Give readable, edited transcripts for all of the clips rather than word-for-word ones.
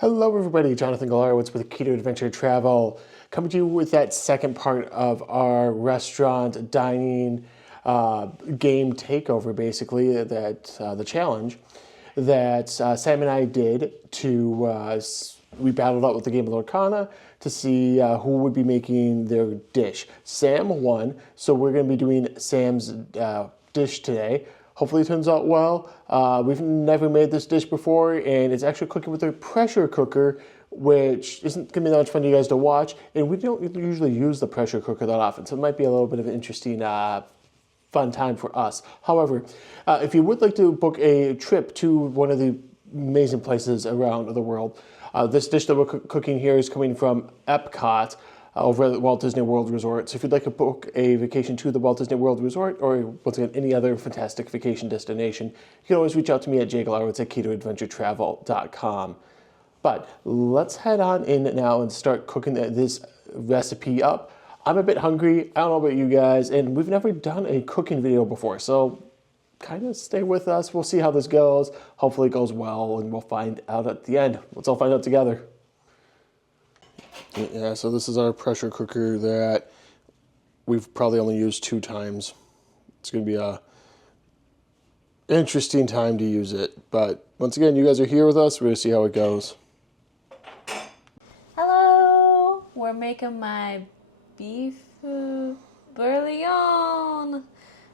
Hello everybody, Jonathan Galarowicz with Keto Adventure Travel, coming to you with that second part of our restaurant dining game takeover, basically, the challenge that Sam and I did to, we battled out with the game of Lorcana to see who would be making their dish. Sam won, so we're going to be doing Sam's dish today. Hopefully it turns out well. We've never made this dish before, and it's actually cooking with a pressure cooker, which isn't going to be that much fun for you guys to watch. And we don't usually use the pressure cooker that often, so it might be a little bit of an interesting, fun time for us. However, if you would like to book a trip to one of the amazing places around the world, this dish that we're cooking here is coming from Epcot, over at the Walt Disney World Resort. So if you'd like to book a vacation to the Walt Disney World Resort, or once again, any other fantastic vacation destination, you can always reach out to me at jgalarowicz at ketoadventuretravel.com. But let's head on in now and start cooking this recipe up. I'm a bit hungry, I don't know about you guys, and we've never done a cooking video before, so kind of stay with us. We'll see how this goes. Hopefully it goes well, and we'll find out at the end. Let's all find out together. Yeah, so this is our pressure cooker that we've probably only used 2 times. It's going to be a interesting time to use it. But once again, you guys are here with us. We're going to see how it goes. Hello! We're making my beef bourguignon.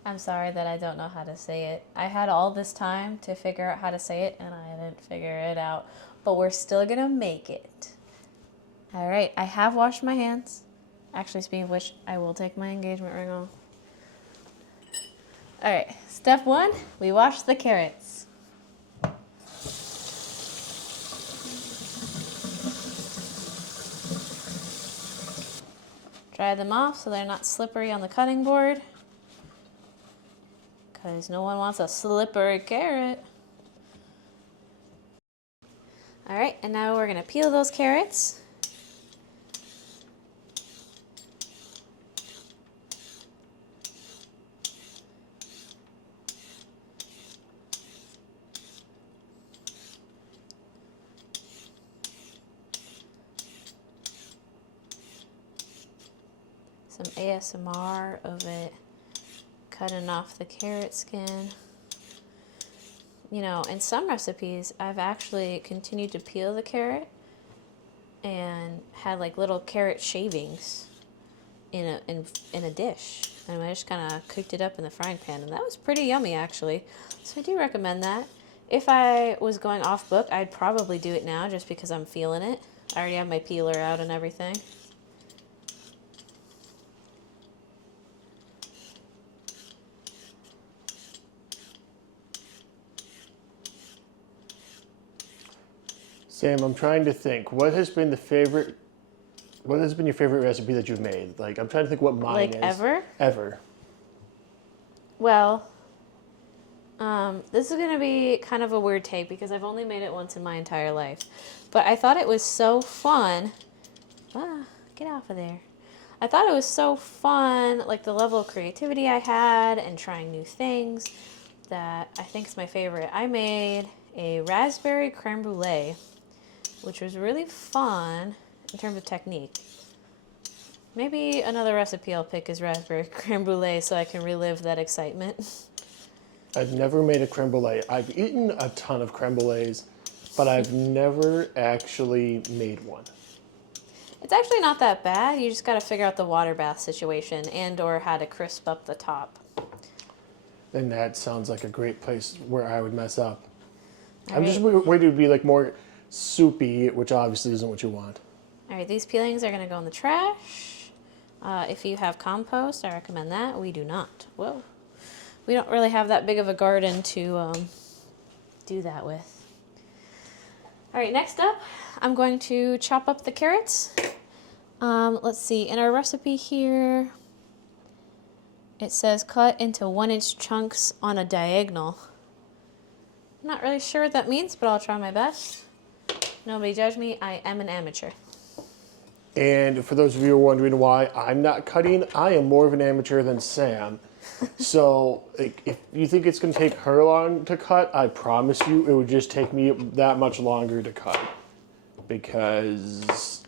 I'm sorry that I don't know how to say it. I had all this time to figure out how to say it, and I didn't figure it out. But we're still going to make it. All right, I have washed my hands. Actually, speaking of which, I will take my engagement ring off. All right, step 1, we wash the carrots. Dry them off so they're not slippery on the cutting board, because no one wants a slippery carrot. All right, and now we're gonna peel those carrots. Some ASMR of it cutting off the carrot skin. You know, in some recipes, I've actually continued to peel the carrot and had like little carrot shavings in a dish. And I just kind of cooked it up in the frying pan, and that was pretty yummy actually. So I do recommend that. If I was going off book, I'd probably do it now just because I'm feeling it. I already have my peeler out and everything. Sam, I'm trying to think. What has been your favorite recipe that you've made? Like, I'm trying to think what mine is. Like ever? Ever. Well, this is going to be kind of a weird take because I've only made it once in my entire life. But I thought it was so fun. Get off of there. I thought it was so fun, like the level of creativity I had and trying new things, that I think it's my favorite. I made a raspberry creme brulee, which was really fun in terms of technique. Maybe another recipe I'll pick is raspberry creme brulee so I can relive that excitement. I've never made a creme brulee. I've eaten a ton of creme brulees, but I've never actually made one. It's actually not that bad. You just got to figure out the water bath situation and or how to crisp up the top. And that sounds like a great place where I would mess up. All I'm right. just worried it would be like more soupy, which obviously isn't what you want. All right, these peelings are going to go in the trash. If you have compost, I recommend that. We do not. Whoa. We don't really have that big of a garden to do that with. All right, next up, I'm going to chop up the carrots. Let's see, in our recipe here, it says cut into 1-inch chunks on a diagonal. I'm not really sure what that means, but I'll try my best. Nobody judge me, I am an amateur. And for those of you who are wondering why I'm not cutting, I am more of an amateur than Sam. So if you think it's going to take her long to cut, I promise you it would just take me that much longer to cut. because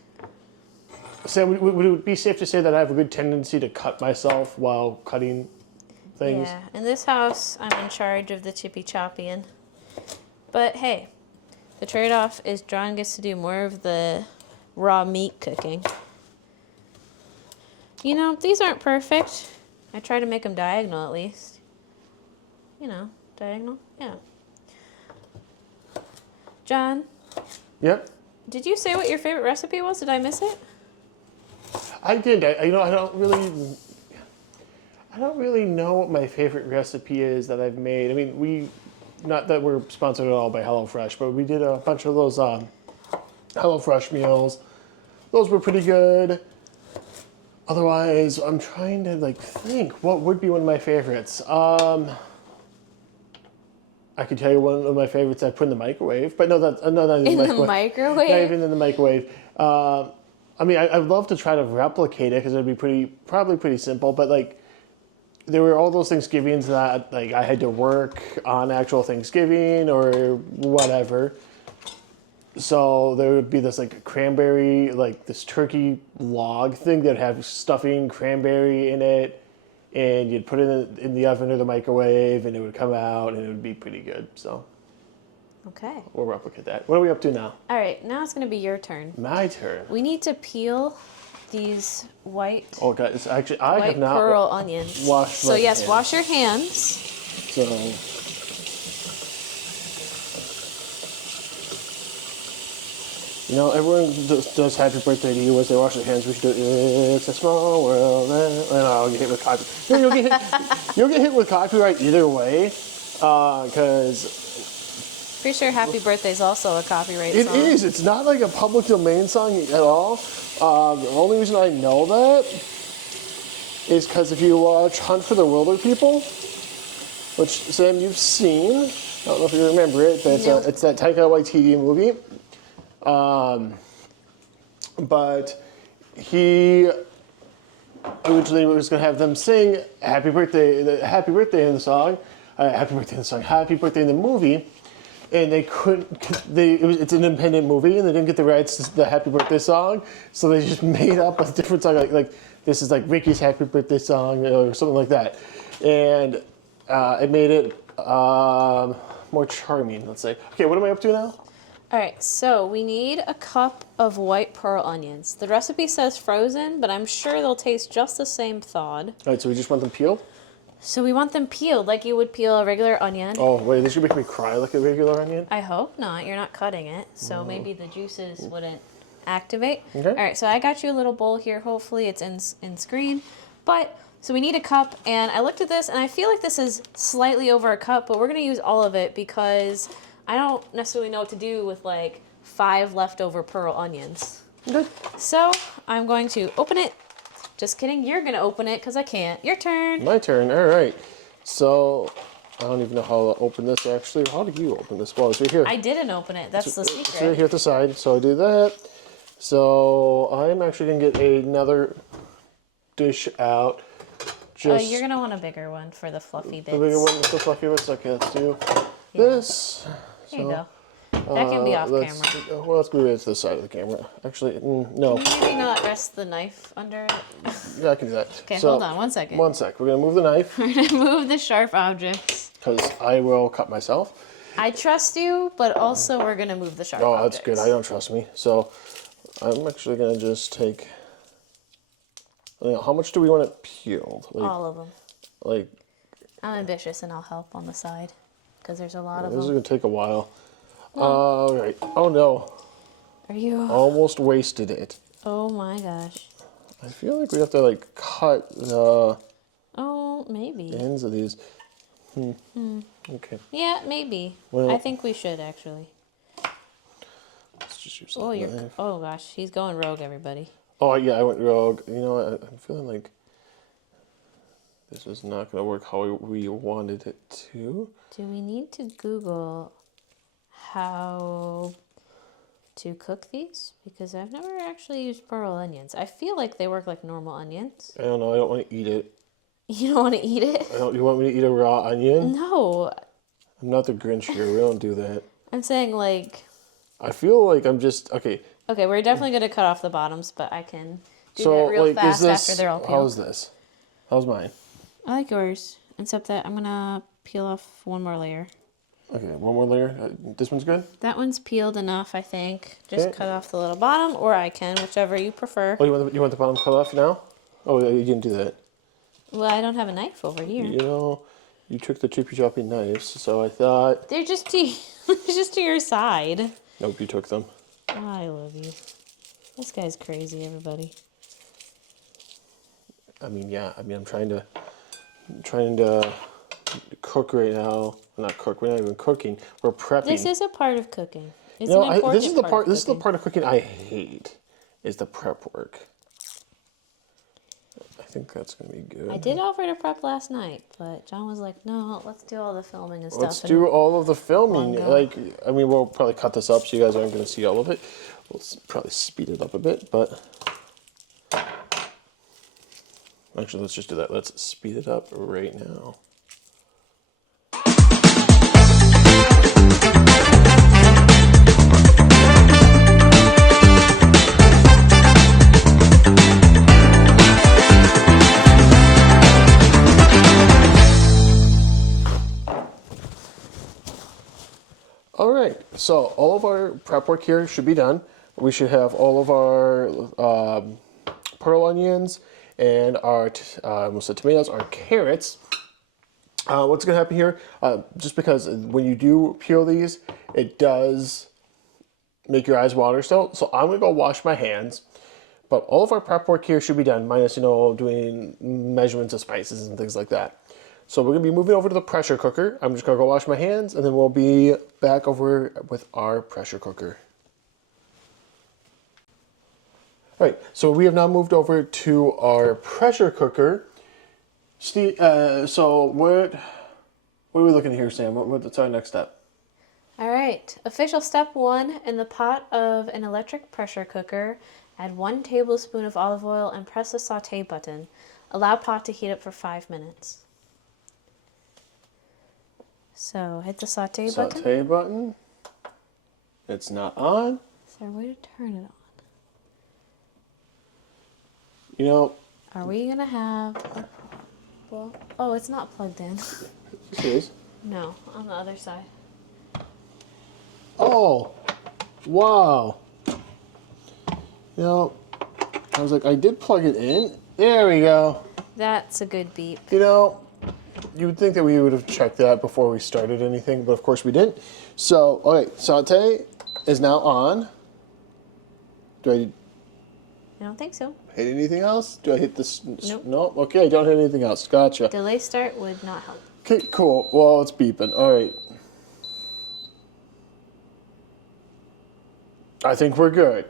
Sam, would it be safe to say that I have a good tendency to cut myself while cutting things? Yeah, in this house, I'm in charge of the chippy chopping. But hey, the trade-off is John gets to do more of the raw meat cooking. You know, these aren't perfect. I try to make them diagonal at least. You know, diagonal? Yeah. John, Yep. did you say what your favorite recipe was? Did I miss it? I did. I don't really know what my favorite recipe is that I've made. I mean, not that we're sponsored at all by HelloFresh, but we did a bunch of those HelloFresh meals. Those were pretty good. Otherwise, I'm trying to think what would be one of my favorites. I could tell you one of my favorites I put in the microwave, but no, not in the microwave. Not even in the microwave. I mean, I'd love to try to replicate it because it'd be probably pretty simple. But there were all those Thanksgivings that I had to work on actual Thanksgiving or whatever. So there would be this cranberry, this turkey log thing that'd have stuffing, cranberry in it, and you'd put it in the oven or the microwave, and it would come out, and it would be pretty good. So. Okay. We'll replicate that. What are we up to now? All right, now it's going to be your turn. My turn. We need to peel these white, Oh, God. It's actually, I white have not pearl onions. washed So, my yes, hands. wash your hands. So, everyone does happy birthday to you as they wash their hands. We should do It's a Small World. I'll get hit with copyright. You'll get hit with copyright either way because... Pretty sure Happy Birthday is also a copyright It song. is. It's not a public domain song at all. The only reason I know that is because if you watch Hunt for the Wilder People, which, Sam, you've seen. I don't know if you remember it, but it's that Taika Waititi movie. But he originally was going to have them sing Happy Birthday in the song, Happy Birthday in the movie. And they couldn't. It's an independent movie, and they didn't get the rights to the Happy Birthday song, so they just made up a different song. Like this is Ricky's Happy Birthday song or something like that, and it made it more charming. Let's say. Okay, what am I up to now? All right, so we need a cup of white pearl onions. The recipe says frozen, but I'm sure they'll taste just the same thawed. All right, so we just want them peeled. So we want them peeled like you would peel a regular onion. Oh wait, this should make me cry like a regular onion. I hope not. You're not cutting it, so maybe the juices wouldn't activate. Okay. All right, so I got you a little bowl here. Hopefully it's in screen. But, so we need a cup, and I looked at this, and I feel like this is slightly over a cup, but we're going to use all of it because I don't necessarily know what to do with 5 leftover pearl onions. Okay. So I'm going to open it. Just kidding, you're going to open it because I can't. Your turn. My turn. All right. So I don't even know how to open this actually. How do you open this? Well, it's right here. I didn't open it. That's the It's right secret. here at the side. So I do that. So I'm actually going to get another dish out. Just You're going to want a bigger one for the fluffy bits. the bigger one with the fluffy bits. Okay, let's do this. There you go. That can be off camera. Well, let's move it to the side of the camera. Actually, no. Can you maybe not rest the knife under it? Yeah, I can do that. Okay, So, hold on 1 second. One sec. We're going to move the knife We're going to move the sharp objects. because I will cut myself. I trust you, but also we're going to move the sharp Oh, objects. that's good. I don't trust me. So I'm actually going to just take... How much do we want it peeled? All of them. I'm ambitious and I'll help on the side because there's a lot of This is them. going to take a while. All right. Oh, no. Are you? Almost wasted it. Oh my gosh. I feel like we have to, cut the Oh, maybe. ends of these. Okay. Yeah, maybe. Well- I think we should actually. Let's just use Oh, that you're. knife. Oh gosh, he's going rogue, everybody. Oh, yeah, I went rogue. You know what? I'm feeling like this is not going to work how we wanted it to. Do we need to Google how to cook these? Because I've never actually used pearl onions. I feel like they work like normal onions. I don't know. I don't want to eat it. You don't want to eat it? You want me to eat a raw onion? No. I'm not the Grinch here. We don't do that. I'm saying I feel like I'm just... Okay, Okay, we're definitely going to cut off the bottoms, but I can do So, that real like, fast is this, after they're all peeled. how's this? How's mine? I like yours, except that I'm going to peel off one more layer. Okay, one more layer. This one's good? That one's peeled enough, I think. Just Okay. cut off the little bottom, or I can, whichever you prefer. Oh, you want the bottom cut off now? Oh, you didn't do that. Well, I don't have a knife over here. You know, you took the chippy choppy knives, so I thought... They're just to, just to your side. Nope, you took them. Oh, I love you. This guy's crazy, everybody. I mean, yeah. I mean, I'm trying to cook right now. Not cook. We're not even cooking. We're prepping. This is a part of cooking. It's No, an important this is the part. of This is the cooking. part of cooking I hate. Is the prep work. I think that's gonna be good. I did offer to prep last night, but John was like, "No, let's do all the filming and stuff." Let's do all of the filming. One go. Like, I mean, we'll probably cut this up so you guys aren't gonna see all of it. We'll probably speed it up a bit, but actually, let's just do that. Let's speed it up right now. All right, so all of our prep work here should be done. We should have all of our pearl onions and our, almost said tomatoes, our carrots. What's gonna happen here, just because when you do peel these, it does make your eyes water still. So I'm gonna go wash my hands, but all of our prep work here should be done, minus, you know, doing measurements of spices and things like that. So we're gonna be moving over to the pressure cooker. I'm just gonna go wash my hands and then we'll be back over with our pressure cooker. All right, so we have now moved over to our pressure cooker. Steve, so what are we looking at here, Sam? What's our next step? All right. Official step 1: in the pot of an electric pressure cooker, add 1 tablespoon of olive oil and press the saute button. Allow pot to heat up for 5 minutes. So hit the saute button. Saute button. It's not on. Is there a way to turn it on? You know. Are we going to have a... Well, oh, it's not plugged in. It is. No, on the other side. Oh, wow. You know, I was like, I did plug it in. There we go. That's a good beep. You know, you would think that we would have checked that before we started anything, but of course we didn't. So, okay, saute is now on. Do I I don't think so. hit anything else? Do I hit this? Nope. No? Okay, don't hit anything else. Gotcha. Delay start would not help. Okay, cool. Well, it's beeping. All right. I think we're good.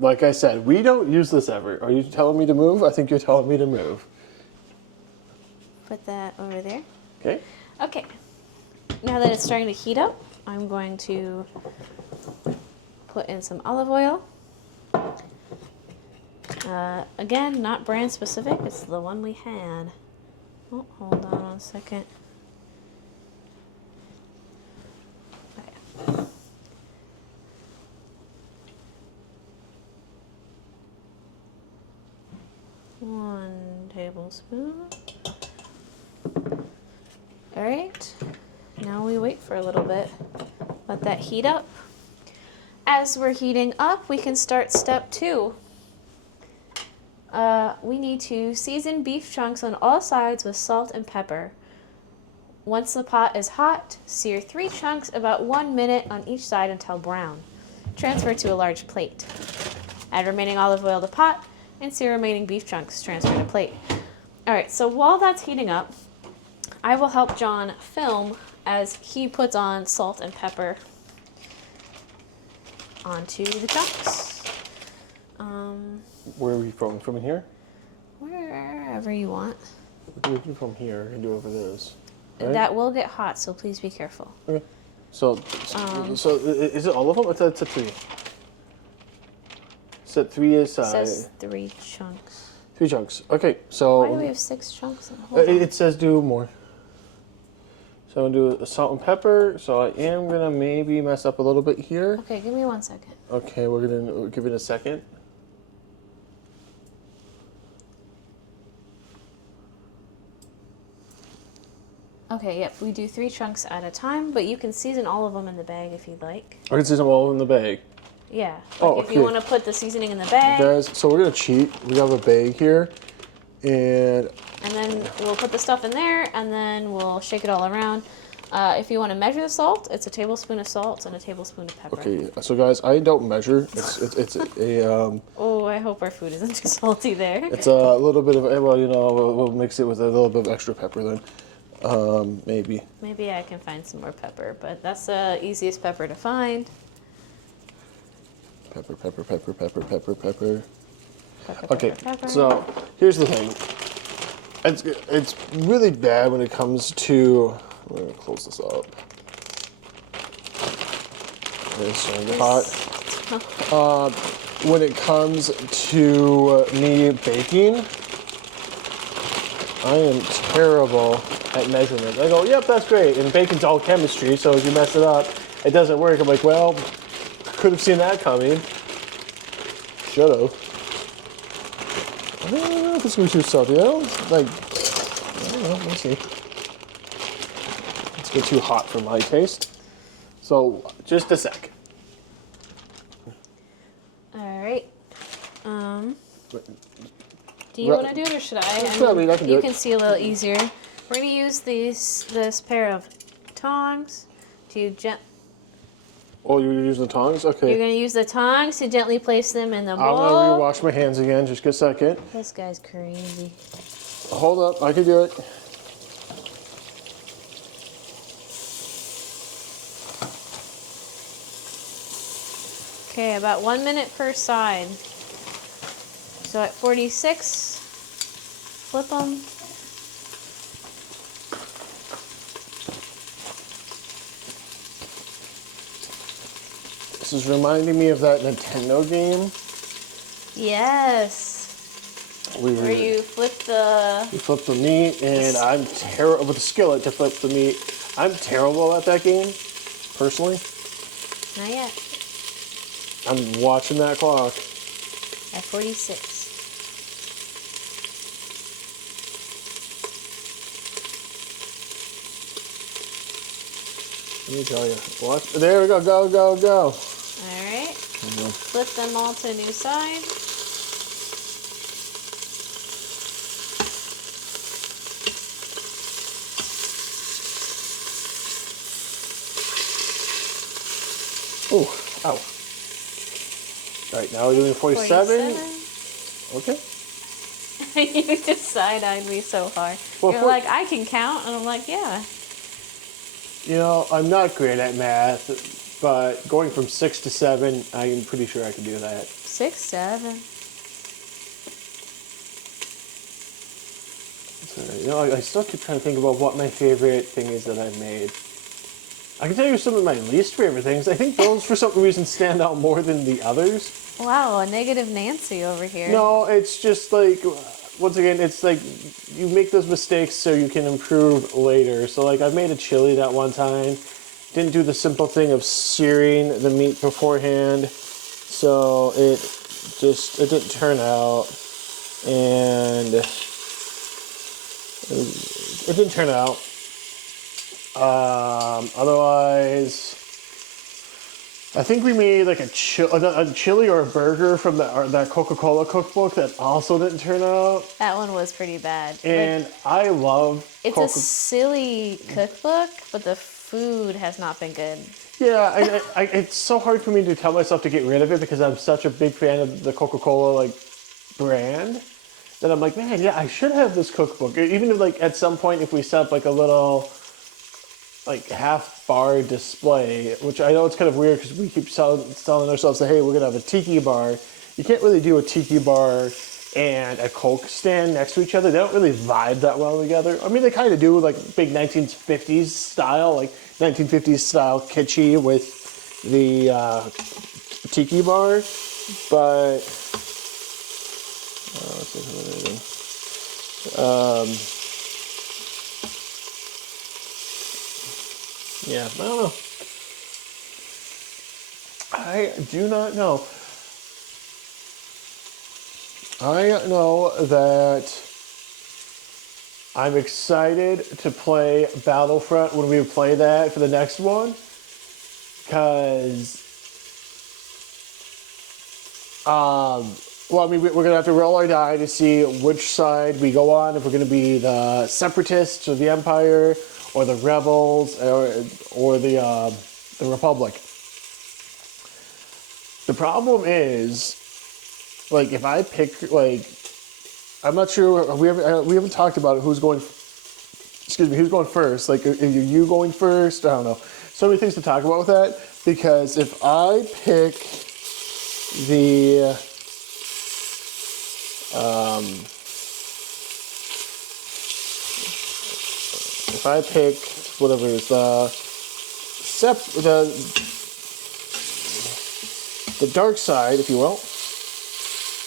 Like I said, we don't use this ever. Are you telling me to move? I think you're telling me to move. Put that over there. Okay. Okay. Now that it's starting to heat up, I'm going to put in some olive oil. Again, not brand specific. It's the one we had. Oh, hold on 1 second. Okay. 1 tablespoon. All right. Now we wait for a little bit. Let that heat up. As we're heating up, we can start step 2. We need to season beef chunks on all sides with salt and pepper. Once the pot is hot, sear 3 chunks about 1 minute on each side until brown. Transfer to a large plate. Add remaining olive oil to pot and sear remaining beef chunks. Transfer to plate. All right, so while that's heating up, I will help John film as he puts on salt and pepper onto the chunks. Where are we from? From in here? Wherever you want. What do we do from here and do over this? Right? That will get hot, so please be careful. Okay. So is it all of them? It's a 3. Set 3 is It says 3 chunks. 3 chunks. Okay, so Why do we have 6 chunks? Hold on. it says do more. So I'm gonna do a salt and pepper. So I am gonna maybe mess up a little bit here. Okay, give me 1 second. Okay, we're gonna give it a second. Okay, yep, we do 3 chunks at a time, but you can season all of them in the bag if you'd like. I can season them all in the bag. Yeah, like Oh, if you okay. want to put the seasoning in the bag. Guys, so we're gonna cheat. We have a bag here, and then we'll put the stuff in there, and then we'll shake it all around. If you want to measure the salt, it's a tablespoon of salt and a tablespoon of pepper. okay. So guys, I don't measure. It's a Oh, I hope our food isn't too salty there. it's a little bit of, well, you know, we'll mix it with a little bit of extra pepper then. Maybe. Maybe I can find some more pepper, but that's the easiest pepper to find. Pepper, pepper, pepper, pepper, pepper, pepper. Pepper, Okay, pepper, pepper. so here's the thing. It's really bad when it comes to. I'm gonna close this up. It's starting hot. When it comes to me baking, I am terrible at measurement. I go, yep, that's great. And baking's all chemistry, so if you mess it up, it doesn't work. I'm like, well, could have seen that coming. Should have. I don't know if it's gonna be too salty. I don't know. We'll see. It's get too hot for my taste. So just a sec. All right. Do you want to do it or should I? I can do you it. can see a little easier. We're gonna use this pair of tongs to Oh, you're using the tongs? Okay. You're gonna use the tongs to gently place them in the I'm bowl. gonna rewash my hands again. Just a second. This guy's crazy. Hold up. I can do it. Okay, about 1 minute per side. So at 46, flip them. This is reminding me of that Nintendo game. Yes. Where you flip the... You flip the meat, and I'm terrible with the skillet to flip the meat. I'm terrible at that game, personally. Not yet. I'm watching that clock. At 46. Let me tell you. Watch. There we go. Go, go, go. All right. Flip them all to a new side. Oh, ow. All right, now we're doing 47. Okay. You just side-eyed me so hard. Well, You're like, I can count, and I'm like, yeah. You know, I'm not great at math, but going from 6 to 7, I'm pretty sure I can do that. 6, 7. You know, I still keep trying to think about what my favorite thing is that I've made. I can tell you some of my least favorite things. I think those, for some reason, stand out more than the others. Wow, a negative Nancy over here. No, it's just like, once again, it's like you make those mistakes so you can improve later. So, like, I made a chili that one time. Didn't do the simple thing of searing the meat beforehand. So it didn't turn out. And it didn't turn out. Otherwise, I think we made like a chili or a burger from that Coca-Cola cookbook that also didn't turn out. That one was pretty bad. And like, I love it's a silly cookbook, but the food has not been good. Yeah, it's so hard for me to tell myself to get rid of it because I'm such a big fan of the Coca-Cola like brand that I'm like, man, yeah, I should have this cookbook. Even if like at some point if we set up like a little like half bar display, which I know it's kind of weird because we keep telling ourselves that, hey, we're gonna have a tiki bar. You can't really do a tiki bar and a Coke stand next to each other. They don't really vibe that well together. I mean, they kind of do, like big 1950s style, like 1950s style kitschy with the tiki bar, but Yeah, I don't know. I do not know. I know that I'm excited to play Battlefront when we play that for the next one. Because, well, I mean, we're going to have to roll our die to see which side we go on. If we're going to be the Separatists or the Empire, or the Rebels, or the Republic. The problem is, like, if I pick, like, I'm not sure, we haven't talked about it, who's going first. Like, are you going first? I don't know. So many things to talk about with that, because if I pick the, whatever it is, the dark side, if you will,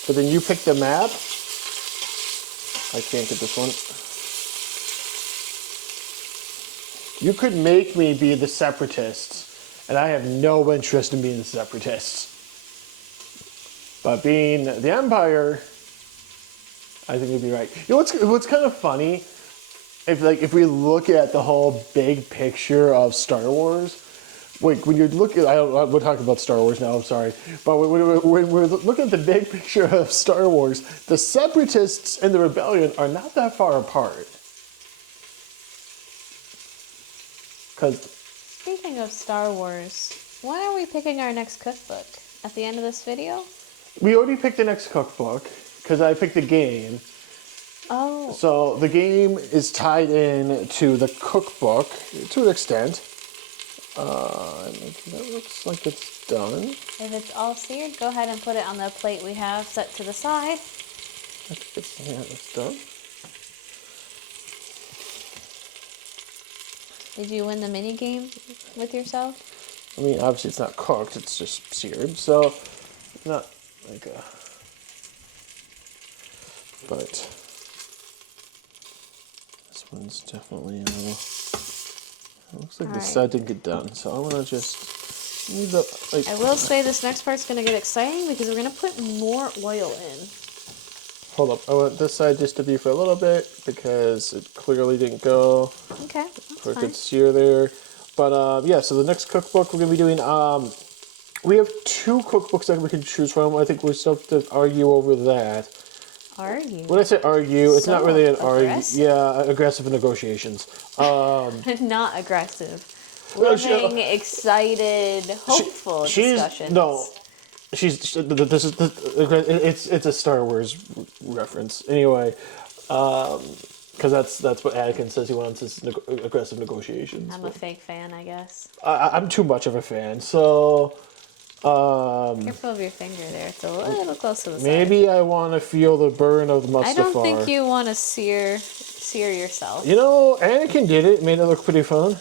but then you pick the map, I can't get this one. You could make me be the Separatists, and I have no interest in being the Separatists. But being the Empire, I think you'd be right. You know what's kind of funny? If we look at the whole big picture of Star Wars, like when you're looking, we're talking about Star Wars now, I'm sorry. But when we're looking at the big picture of Star Wars, the Separatists and the Rebellion are not that far apart. Speaking of Star Wars, when are we picking our next cookbook? At the end of this video? We already picked the next cookbook, because I picked the game. Oh. So the game is tied in to the cookbook to an extent. That looks like it's done. If it's all seared, go ahead and put it on the plate we have set to the side. It's done. Did you win the mini game with yourself? I mean, obviously it's not cooked, it's just seared, so not like a... But this one's definitely a little... It looks like this side didn't get done, so I'm gonna just need the... Like, I will say this next part's gonna get exciting because we're gonna put more oil in. Hold up, I want this side just to be for a little bit because it clearly didn't go. Okay, For a good sear there. But yeah, so the next cookbook we're going to be doing, we have 2 cookbooks that we can choose from. I think we're still have to argue over that. Argue? When I say argue, it's not really an argue. Aggressive. Yeah, aggressive negotiations. Not aggressive. Loving, excited, hopeful discussions. No, it's a Star Wars reference. Anyway, because that's what Anakin says he wants is aggressive negotiations. I'm a fake fan, I guess. I'm too much of a fan, so... Careful of your finger there. It's a little close to the side. Maybe I want to feel the burn of Mustafar. I don't think you want to sear yourself. You know, Anakin did it. Made it look pretty fun.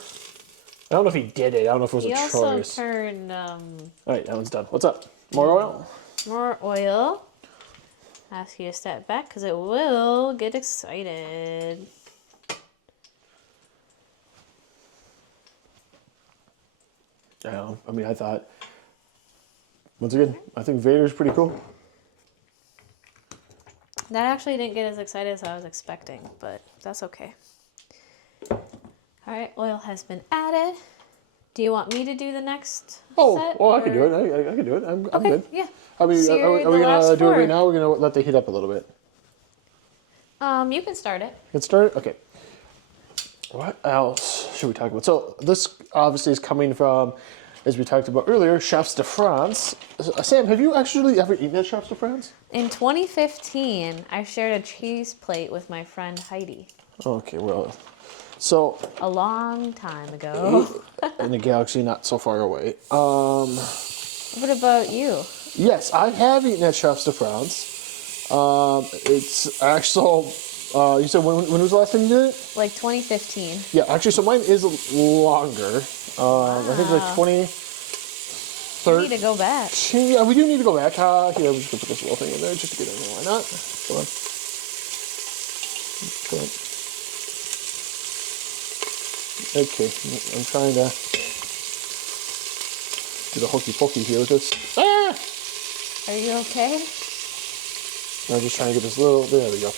I don't know if he did it. I don't know if it was a choice. He also turned... All right, that one's done. What's up? More oil? More oil. Ask you to step back because it will get excited. Yeah, I mean, I thought... Once again, I think Vader's pretty cool. That actually didn't get as excited as I was expecting, but that's okay. All right, oil has been added. Do you want me to do the next set? Oh, I can do it. I can do it. I'm good. Yeah. I mean, Sear are we the going last to do it four. right now? We're going to let the heat up a little bit. You can start it. Get started? Okay. What else should we talk about? So this obviously is coming from, as we talked about earlier, Chefs de France. Sam, have you actually ever eaten at Chefs de France? In 2015, I shared a cheese plate with my friend Heidi. Okay, well, so... A long time ago. in a galaxy not so far away. What about you? Yes, I have eaten at Chefs de France. It's actually... you said when was the last time you did it? Like 2015. Yeah, actually, so mine is longer. I think like 20... We need to go back. Yeah, we do need to go back. Here, I'm just going to put this little thing in there just to get it in. Why not? Come on. Go on. Okay, I'm trying to... do the hokey pokey here with this. Ah! Are you okay? I'm just trying to get this little. There we go.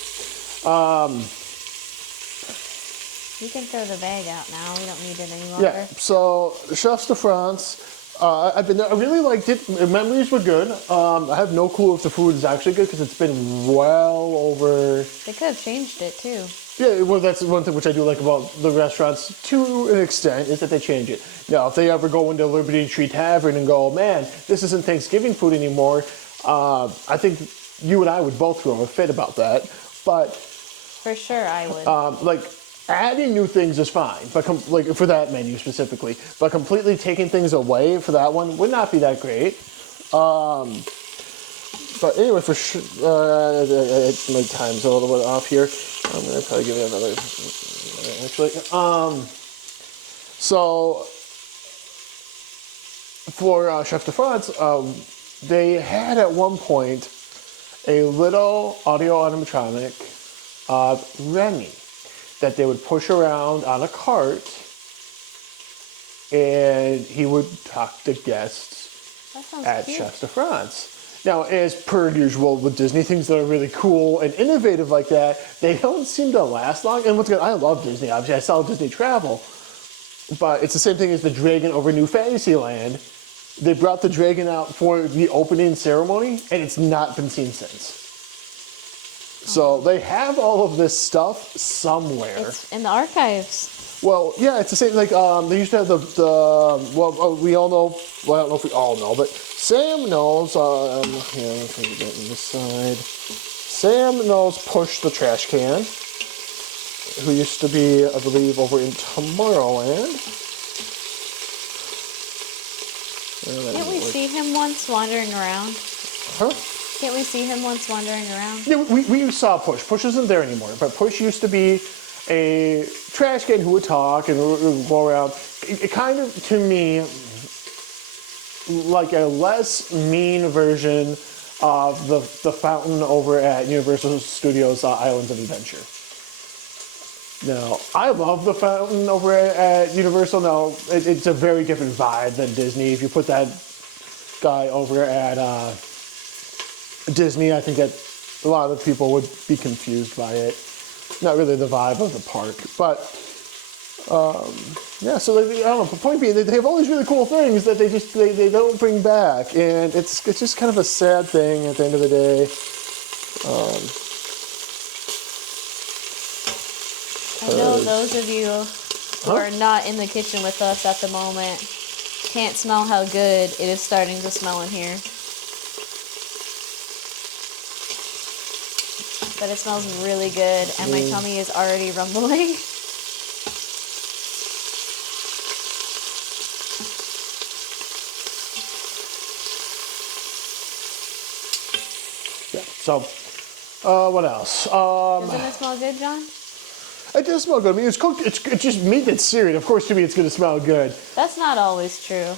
You can throw the bag out now. We don't need it any Yeah. longer. So Chefs de France. I've been. I really liked it. Memories were good. I have no clue if the food is actually good because it's been well over. They could have changed it too. Yeah, well, that's one thing which I do like about the restaurants to an extent is that they change it. Now, if they ever go into Liberty Tree Tavern and go, man, this isn't Thanksgiving food anymore, I think you and I would both throw a fit about that. But For sure, I would. like adding new things is fine, but like for that menu specifically. But completely taking things away for that one would not be that great. But anyway, for sure, my time's a little bit off here. I'm gonna probably give it another. Actually, so for Chef de France, they had at one point a little audio animatronic of Remy that they would push around on a cart, and he would talk to guests That sounds at cute. Chefs de France. Now, as per usual with Disney, things that are really cool and innovative like that, they don't seem to last long. And once again, I love Disney. Obviously, I sell Disney travel. But it's the same thing as the dragon over New Fantasyland. They brought the dragon out for the opening ceremony, and it's not been seen since. So they have all of this stuff somewhere. It's in the archives. Well, yeah, it's the same. Like they used to have we all know. Well, I don't know if we all know, but Sam knows. Here, let me get on this side. Sam knows Push the Trash Can, who used to be, I believe, over in Tomorrowland. Can't we see him once wandering around? Huh? Can't we see him once wandering around? Yeah, we saw Push. Push isn't there anymore, but Push used to be a trash can who would talk and would go around. It kind of, to me, like a less mean version of the fountain over at Universal Studios Islands of Adventure. Now, I love the fountain over at Universal. Now, it's a very different vibe than Disney. If you put that guy over at Disney, I think that a lot of people would be confused by it. Not really the vibe of the park, but yeah. So I don't know. The point being, they have all these really cool things that they don't bring back, and it's just kind of a sad thing at the end of the day. I know those of you who are not in the kitchen with us at the moment can't smell how good it is starting to smell in here. But it smells really good, and my tummy is already rumbling. Yeah. So, what else? Doesn't it smell good, John? It does smell good. I mean, it's cooked. It's just meat that's seared. Of course, to me, it's going to smell good. That's not always true.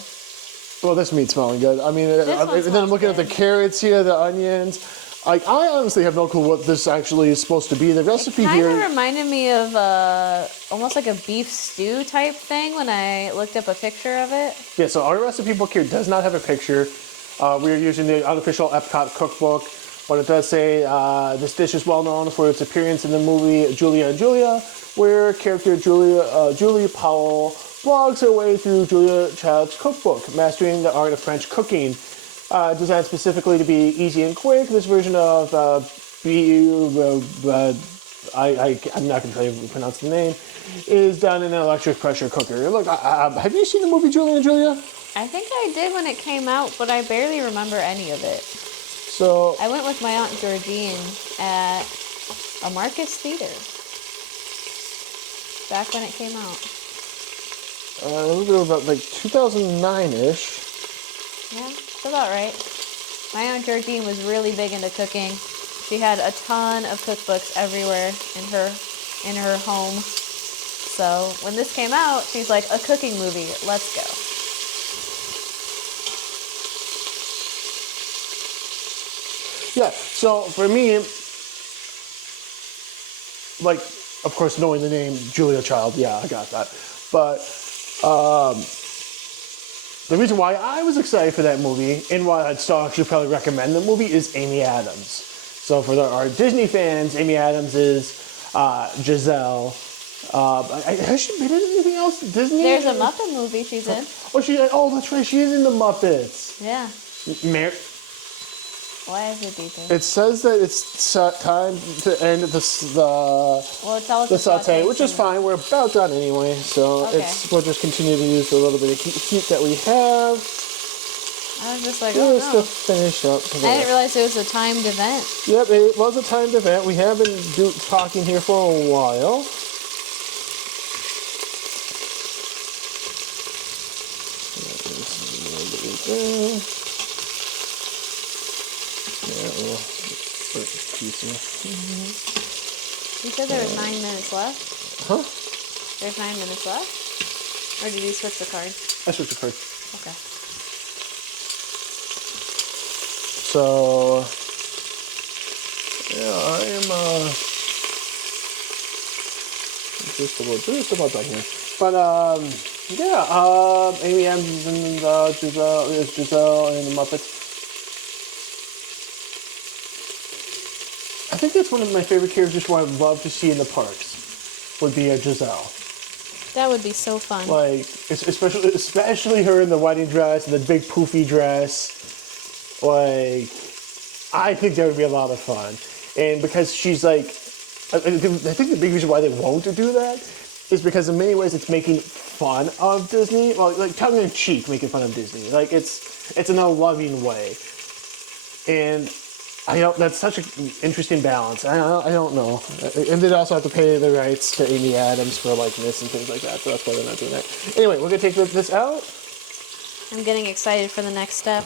Well, this meat's smelling good. I mean, one and then I'm smells looking at the good. carrots here, the onions. Like, I honestly have no clue what this actually is supposed to be. The recipe Kind here. of reminded me of almost like a beef stew type thing when I looked up a picture of it. Yeah, so our recipe book here does not have a picture. We are using the Unofficial Epcot Cookbook, but it does say this dish is well known for its appearance in the movie Julia and Julia, where character Julie Powell blogs her way through Julia Child's cookbook, mastering the art of French cooking. Designed specifically to be easy and quick, this version of I'm not going to tell you how to pronounce the name, is done in an electric pressure cooker. Look, have you seen the movie Julia and Julia? I think I did when it came out, but I barely remember any of it. So I went with my Aunt Georgine at a Marcus Theater back when it came out. a little bit about like 2009-ish. Yeah, that's about right. My Aunt Georgine was really big into cooking. She had a ton of cookbooks everywhere in her home. So when this came out, she's like, a cooking movie, let's go. Yeah, so for me, like, of course, knowing the name Julia Child, yeah, I got that. But the reason why I was excited for that movie, and why I'd still actually probably recommend the movie, is Amy Adams. So for our Disney fans, Amy Adams is Giselle. Has she been in anything else? Disney? There's a Muppet movie she's in. Oh, that's right. She is in the Muppets. Yeah. Why is it beeping? It says that it's time to end the saute, which is fine. We're about done anyway, so we'll just continue to use the little bit of heat that we have. I was just like, just to finish up. I didn't realize it was a timed event. Yep, it was a timed event. We have been talking here for a while. You said there was 9 minutes left? Huh? There's 9 minutes left? Or did you switch the card? I switched the card. Okay. So, yeah, I am just about done here. But Amy Adams and Giselle and the Muppets. I think that's one of my favorite characters who I'd love to see in the parks, would be a Giselle. That would be so fun. Like, especially her in the wedding dress and the big poofy dress. Like, I think that would be a lot of fun. And because she's like, I think the big reason why they won't do that is because in many ways it's making fun of Disney. Well, like tongue in cheek making fun of Disney. Like, it's in a loving way. And that's such an interesting balance. I don't know. And they'd also have to pay the rights to Amy Adams for likeness and things like that. So that's why they're not doing that. Anyway, we're going to take this out. I'm getting excited for the next step.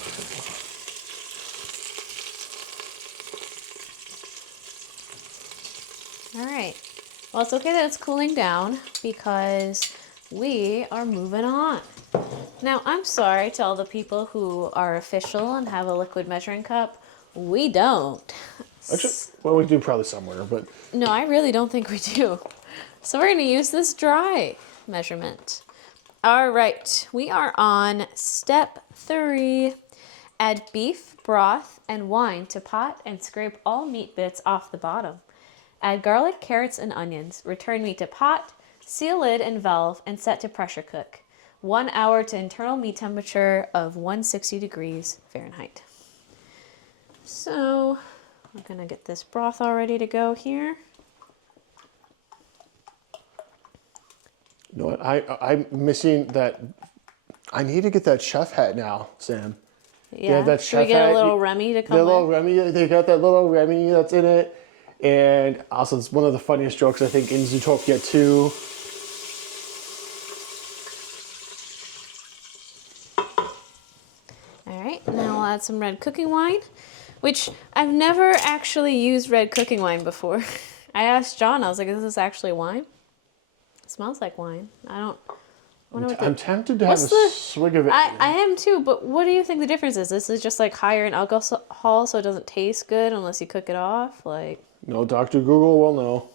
All right. Well, it's okay that it's cooling down because we are moving on. Now, I'm sorry to all the people who are official and have a liquid measuring cup. We don't. Actually, well, we do probably somewhere, but... No, I really don't think we do. So we're going to use this dry measurement. All right, we are on step 3. Add beef, broth, and wine to pot and scrape all meat bits off the bottom. Add garlic, carrots, and onions. Return meat to pot, seal lid and valve, and set to pressure cook. 1 hour to internal meat temperature of 160 degrees Fahrenheit. So, I'm going to get this broth all ready to go here. You know what? I'm missing that. I need to get that chef hat now, Sam. Yeah, that should we get a little Remy to come with? Little Remy, they got that little Remy that's in it. And also, it's one of the funniest jokes, I think, in Zootopia 2. All right, now we'll add some red cooking wine, which I've never actually used red cooking wine before. I asked John, I was like, is this actually wine? It smells like wine. I'm tempted to have a swig of it. I am too, but what do you think the difference is? This is just like higher in alcohol, so it doesn't taste good unless you cook it off? Like, no, Dr. Google will know.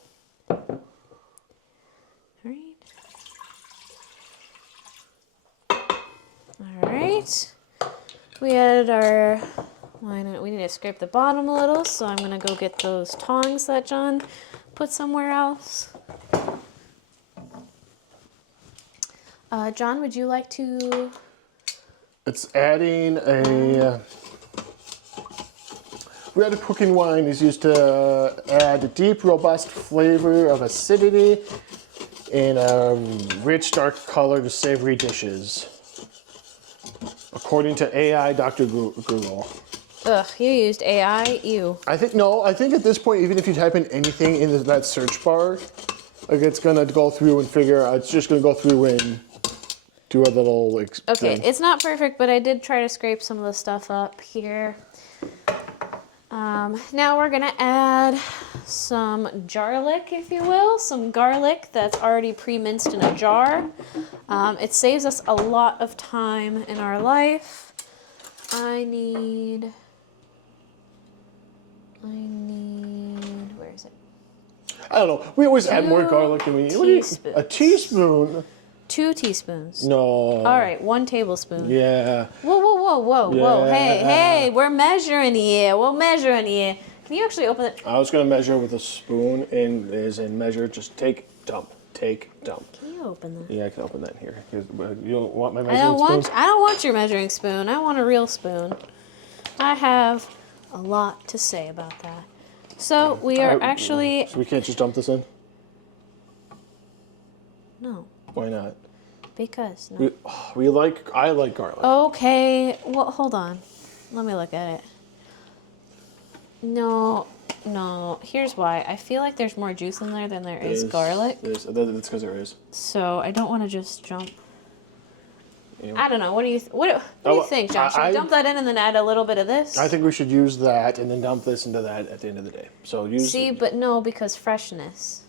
All right. We added our wine. We need to scrape the bottom a little, so I'm going to go get those tongs that John put somewhere else. John, would you like to... It's adding a... Red cooking wine is used to add a deep, robust flavor of acidity and a rich, dark color to savory dishes. According to AI Dr. Google. Ugh, you used AI? Ew. I think at this point, even if you type in anything in that search bar, like it's gonna go through and it's just gonna go through and do a little... Okay, it's not perfect, but I did try to scrape some of the stuff up here. Now we're gonna add some garlic, if you will, some garlic that's already pre-minced in a jar. It saves us a lot of time in our life. I need, where is it? I don't know. We always add more garlic than we need. Teaspoons. A teaspoon. 2 teaspoons. No. All right, 1 tablespoon. Yeah. Whoa, whoa, whoa, whoa, whoa. Hey, Yeah. hey, we're measuring here. We're measuring here. Can you actually open it? I was gonna measure with a spoon, and as in measure, just take, dump, take, dump. Can you open that? Yeah, I can open that here. You don't want my I measuring don't want. spoon? I don't want your measuring spoon. I want a real spoon. I have a lot to say about that. So we are actually. So we can't just dump this in? No, Why not? because no. I like garlic. Okay, well, hold on. Let me look at it. No, no. Here's why. I feel like there's more juice in there than there is garlic. That's because there is. So I don't want to just jump. Anyway. I don't know. What do you what do you think, John? Should we dump that in and then add a little bit of this? I think we should use that and then dump this into that at the end of the day. So use. See, but no, because freshness.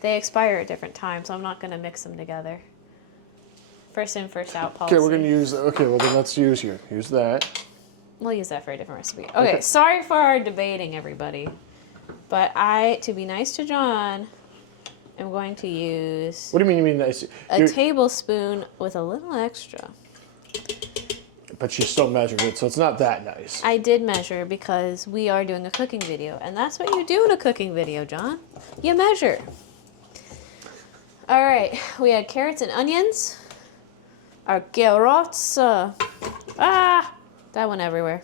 They expire at different times, so I'm not going to mix them together. First in, first out policy. Okay, we're gonna use. Okay, well then let's use here. Use that. We'll use that for a different recipe. Okay, sorry for our debating, everybody. But to be nice to John, I'm going to use What do you mean? You mean nice? a tablespoon with a little extra. But she still measured it, so it's not that nice. I did measure because we are doing a cooking video, and that's what you do in a cooking video, John. You measure. All right, we had carrots and onions. Our carrots. That went everywhere.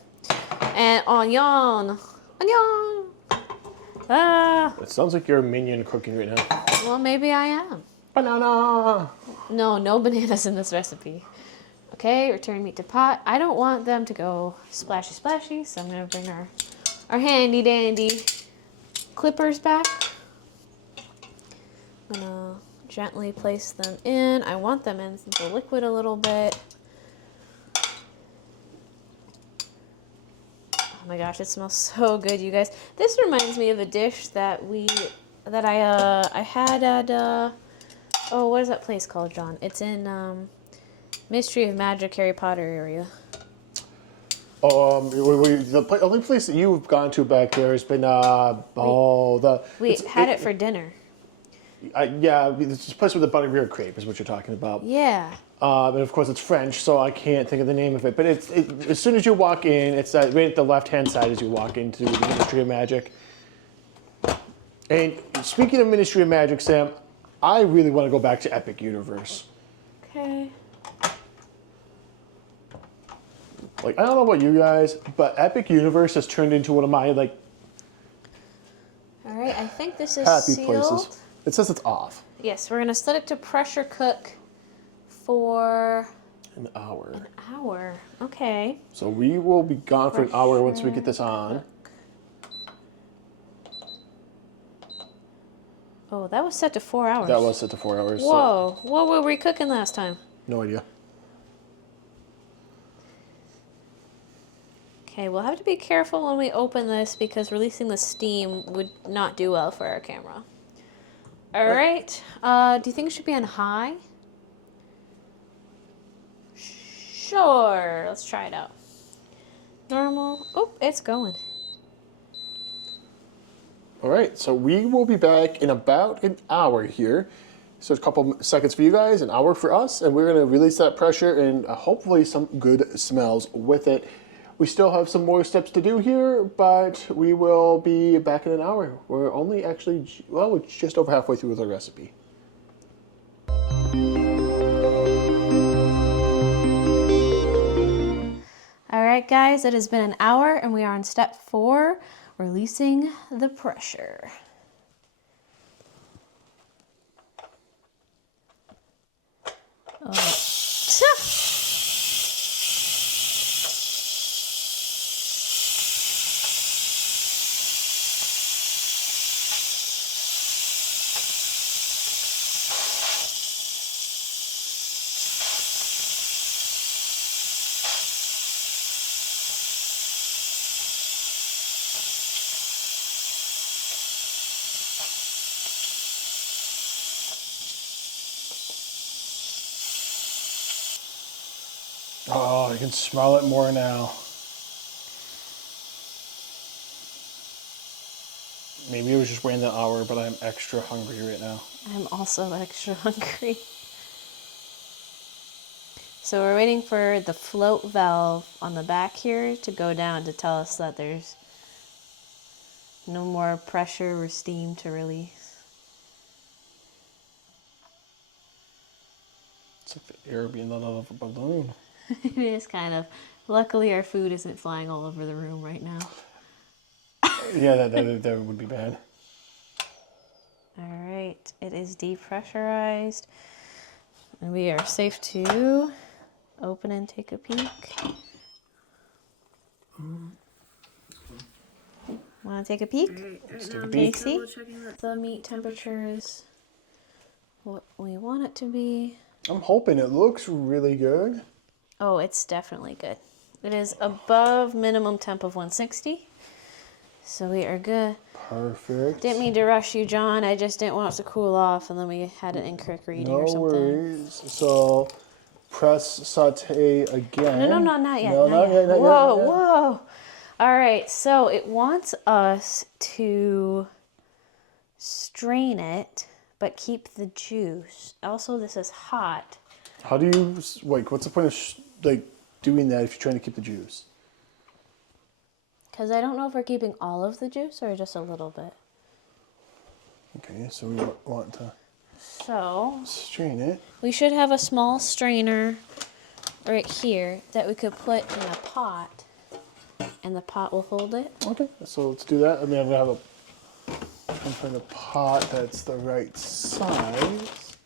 And onion. Onion. It sounds like you're a minion cooking right now. Well, maybe I am. Banana. No bananas in this recipe. Okay, return meat to pot. I don't want them to go splashy splashy, so I'm gonna bring our handy dandy clippers back. I'm gonna gently place them in. I want them in the liquid a little bit. Oh my gosh, it smells so good, you guys. This reminds me of a dish that I had at what is that place called, John? It's in Mystery of Magic Harry Potter area. The only place that you've gone to back there has been We had it for dinner. Yeah, it's this place with the butterbeer crepe is what you're talking about. Yeah. And of course it's French, so I can't think of the name of it. But as soon as you walk in, it's right at the left-hand side as you walk into the Ministry of Magic. And speaking of Ministry of Magic, Sam, I really want to go back to Epic Universe. Okay. Like, I don't know about you guys, but Epic Universe has turned into one of my, like, All right, I think this is happy sealed. places. It says it's off. Yes, we're gonna set it to pressure cook for An hour. an hour. Okay. So we will be gone for an hour once we get this on. Oh, that was set to 4 hours. That was set to 4 hours. Whoa, what were we cooking last time? So no idea. Okay, we'll have to be careful when we open this because releasing the steam would not do well for our camera. All right. Do you think it should be on high? Sure. Let's try it out. Normal. Oh, it's going. All right, so we will be back in about an hour here. So a couple seconds for you guys, an hour for us, and we're gonna release that pressure and hopefully some good smells with it. We still have some more steps to do here, but we will be back in an hour. We're only actually, well, we're just over halfway through with our recipe. All right, guys, it has been an hour and we are on step 4, releasing the pressure. Oh. Oh, you can smell it more now. Maybe it was just waiting an hour, but I'm extra hungry right now. I'm also extra hungry. So we're waiting for the float valve on the back here to go down to tell us that there's no more pressure or steam to release. It's like the air being let out of a balloon. It is kind of. Luckily, our food isn't flying all over the room right now. Yeah, that would be bad. All right, it is depressurized. And we are safe to open and take a peek. Want to take a peek? Let's take a Can you peek. see? The meat temperature is what we want it to be. I'm hoping it looks really good. Oh, it's definitely good. It is above minimum temp of 160. So we are good. Perfect. Didn't mean to rush you, John. I just didn't want it to cool off, and then we had an incorrect reading or No something. worries. So, press saute again. No, not yet. No, not yet. Not Whoa, yet. whoa. All right, so it wants us to strain it, but keep the juice. Also, this is hot. How do you, like, what's the point of, doing that if you're trying to keep the juice? Because I don't know if we're keeping all of the juice or just a little bit. Okay, so we want to So strain it. we should have a small strainer right here that we could put in a pot, and the pot will hold it. Okay, so let's do that. I mean, I'm going to find a pot that's the right size.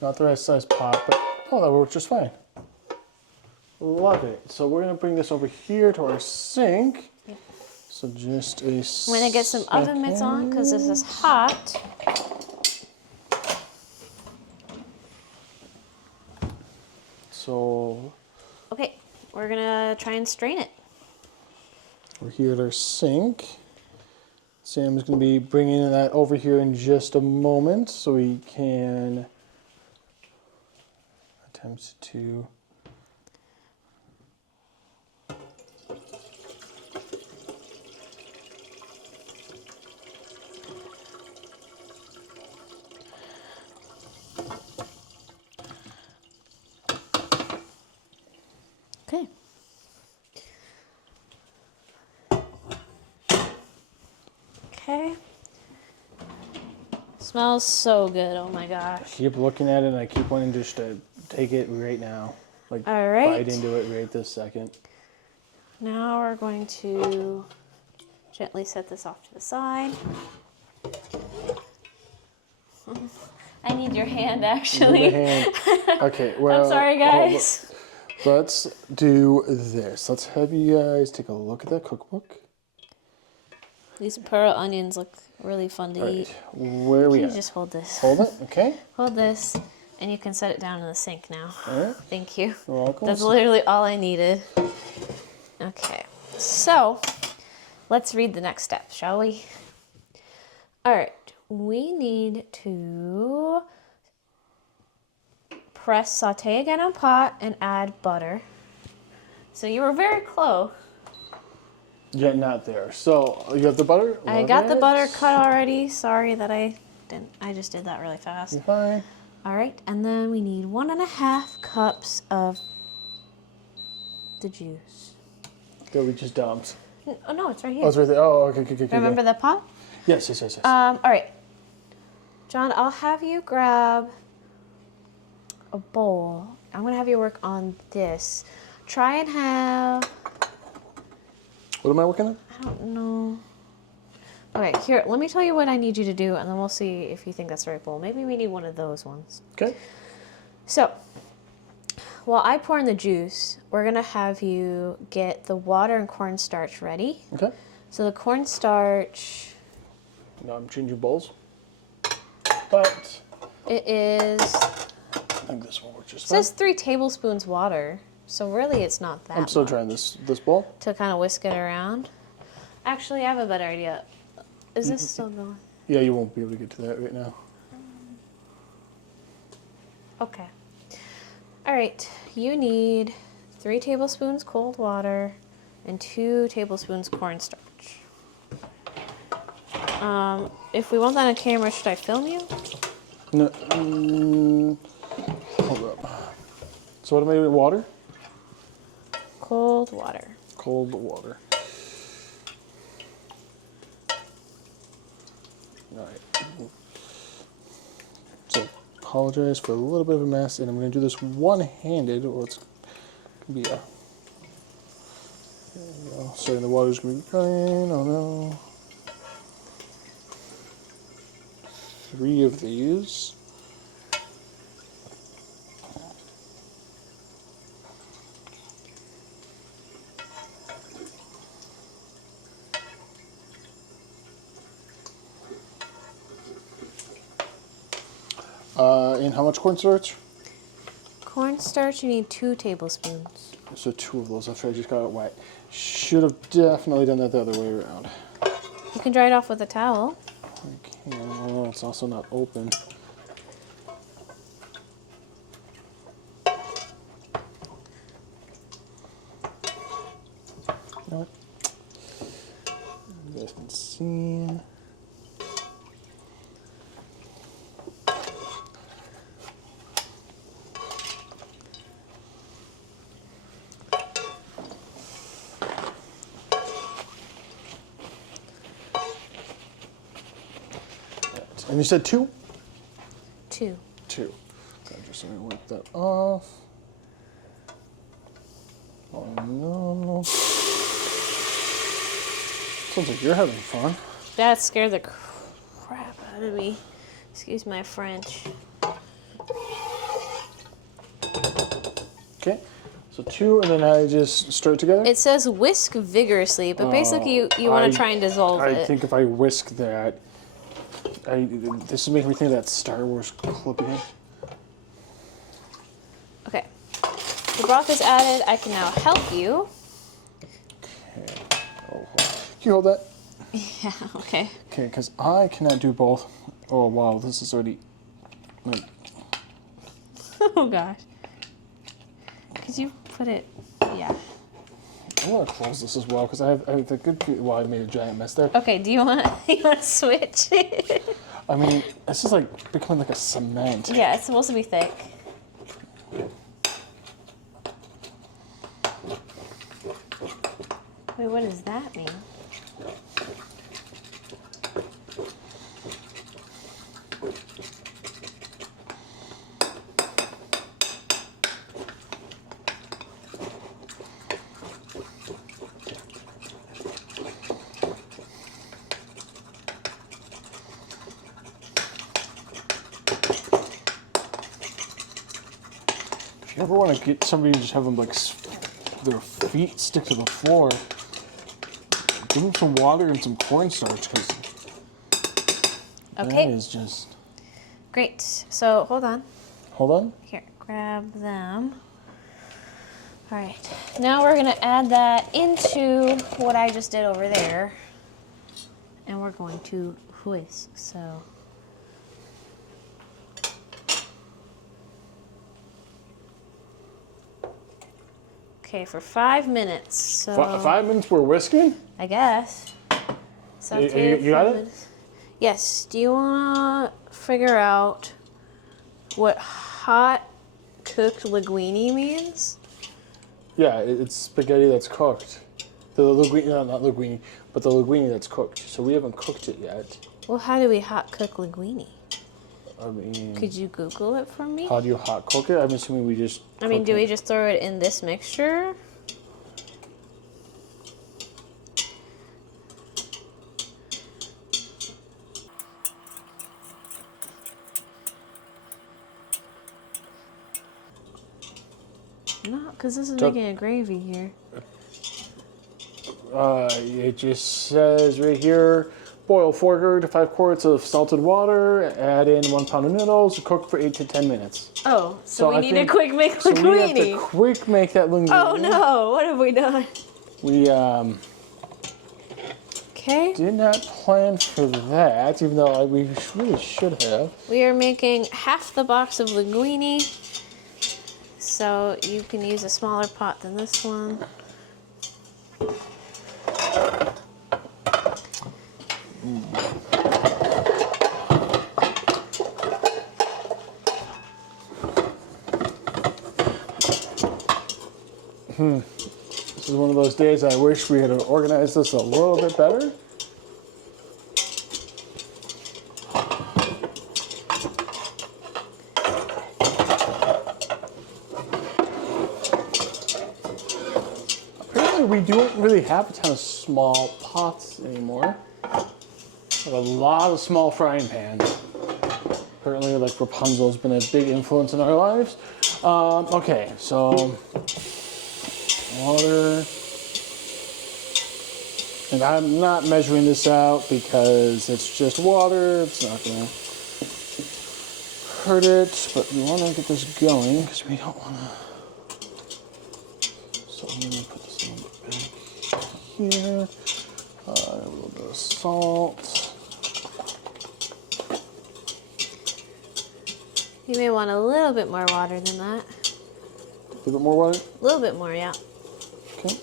Not the right size pot, but that works just fine. Love it. So we're going to bring this over here to our sink. Yeah. So just a I'm going to get some oven mitts on because this is hot. So Okay, we're going to try and strain it. we're here at our sink. Sam's going to be bringing that over here in just a moment so we can attempt to Okay. Okay. Smells so good. Oh my gosh. keep looking at it, and I keep wanting just to take it right now. Like, All right. bite into it right this second. Now we're going to gently set this off to the side. I need your hand, actually. Give me the hand. Okay, well. I'm sorry, guys. Let's do this. Let's have you guys take a look at that cookbook. These pearl onions look really fun to All eat. right, where are we You at? just hold this. Hold it, okay. Hold this, and you can set it down in the sink now. All right, Thank you. you're welcome. That's literally all I needed. Okay, so let's read the next step, shall we? All right, we need to press saute again on pot and add butter. So you were very close. Yeah, not there. So you have the butter? I got the butter cut already. Sorry that I didn't. I just did that really fast. You're fine. All right, and then we need 1.5 cups of the juice. That we just dumped. Oh no, it's right here. Oh, it's right there. Oh, okay. Remember the pot? Yes. All right. John, I'll have you grab a bowl. I'm gonna have you work on this. Try and have. What am I working on? I don't know. Okay, here. Let me tell you what I need you to do, and then we'll see if you think that's the right bowl. Maybe we need one of those ones. Okay. So, while I pour in the juice, we're gonna have you get the water and cornstarch ready. Okay. So the cornstarch. Now I'm changing bowls. But It is. I think this one works just It fine. says 3 tablespoons water, so really it's not that I'm still much. trying this bowl. To kind of whisk it around. Actually, I have a better idea. Is this still going? Yeah, you won't be able to get to that right now. Okay. All right, you need 3 tablespoons cold water and 2 tablespoons cornstarch. If we want that on camera, should I film you? No, hold up. So what am I doing? Water? Cold water. Cold water. All right. So apologize for a little bit of a mess, and I'm going to do this one-handed, or it's going to be a... There we go. So the water's going to be running. Oh no. 3 of these. And how much cornstarch? Cornstarch, you need 2 tablespoons. So 2 of those. After I just got it wet. Should have definitely done that the other way around. You can dry it off with a towel. Okay, well, it's also not open. You know what? You guys can see. And you said 2? 2. 2. Okay, just let me wipe that off. Oh no. Sounds like you're having fun. That scared the crap out of me. Excuse my French. Okay. So 2, and then I just stir it together? It says whisk vigorously, but basically you want to try and dissolve it. I think if I whisk that, this is making me think of that Star Wars clip again. Okay. The broth is added. I can now help you. Okay. Oh, hold on. Can you hold that? Yeah, okay. Okay, because I cannot do both. Oh, wow, this is already... Like, Oh, gosh. Could you put it... Yeah. I want to close this as well, because I have the good... Well, I made a giant mess there. Okay, do you want to switch? I mean, this is like becoming like a cement. Yeah, it's supposed to be thick. Wait, what does that mean? If you ever want to get somebody to just have them like their feet stick to the floor, give them some water and some cornstarch, because Okay. that is just... Great. So, hold on. Hold on. Here, grab them. All right. Now we're going to add that into what I just did over there. And we're going to whisk. So... Okay, for 5 minutes. So 5 minutes we're whisking? I guess. So You got it? Yes. Do you want to figure out what hot cooked linguine means? Yeah, it's spaghetti that's cooked. The linguine, not linguine, but the linguine that's cooked. So we haven't cooked it yet. Well, how do we hot cook linguine? I mean, Could you Google it for me? how do you hot cook it? I'm assuming we just... I mean, cook do it. we just throw it in this mixture? No, because this is making a gravy here. It just says right here, boil 4 to 5 quarts of salted water, add in 1 pound of noodles, cook for 8 to 10 minutes. Oh, so we I need to think- quick make So we have linguine. to quick make that linguine. Oh no, what have we done? We Okay, did not plan for that, even though we really should have. we are making half the box of linguine. So you can use a smaller pot than this one. This is one of those days I wish we had organized this a little bit better. Apparently we don't really have a ton of small pots anymore. We have a lot of small frying pans. Apparently, like, Rapunzel's been a big influence in our lives. Okay, so water. And I'm not measuring this out because it's just water. It's not going to hurt it, but we want to get this going because we don't want to. So I'm going to put this a little bit back here. A little bit of salt. You may want a little bit more water than that. A little bit more water? A little bit more, yeah. Okay.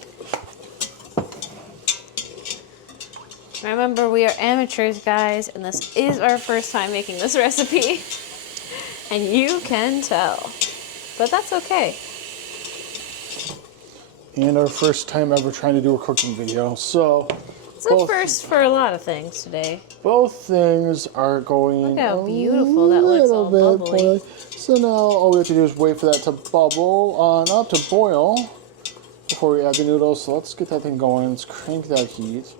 Remember, we are amateurs, guys, and this is our first time making this recipe. And you can tell. But that's okay. And our first time ever trying to do a cooking video. So It's a first for a lot of things today. both things are going Look how beautiful that looks, all bubbly. boiling. So now all we have to do is wait for that to bubble, not to boil, before we add the noodles. So let's get that thing going. Let's crank that heat.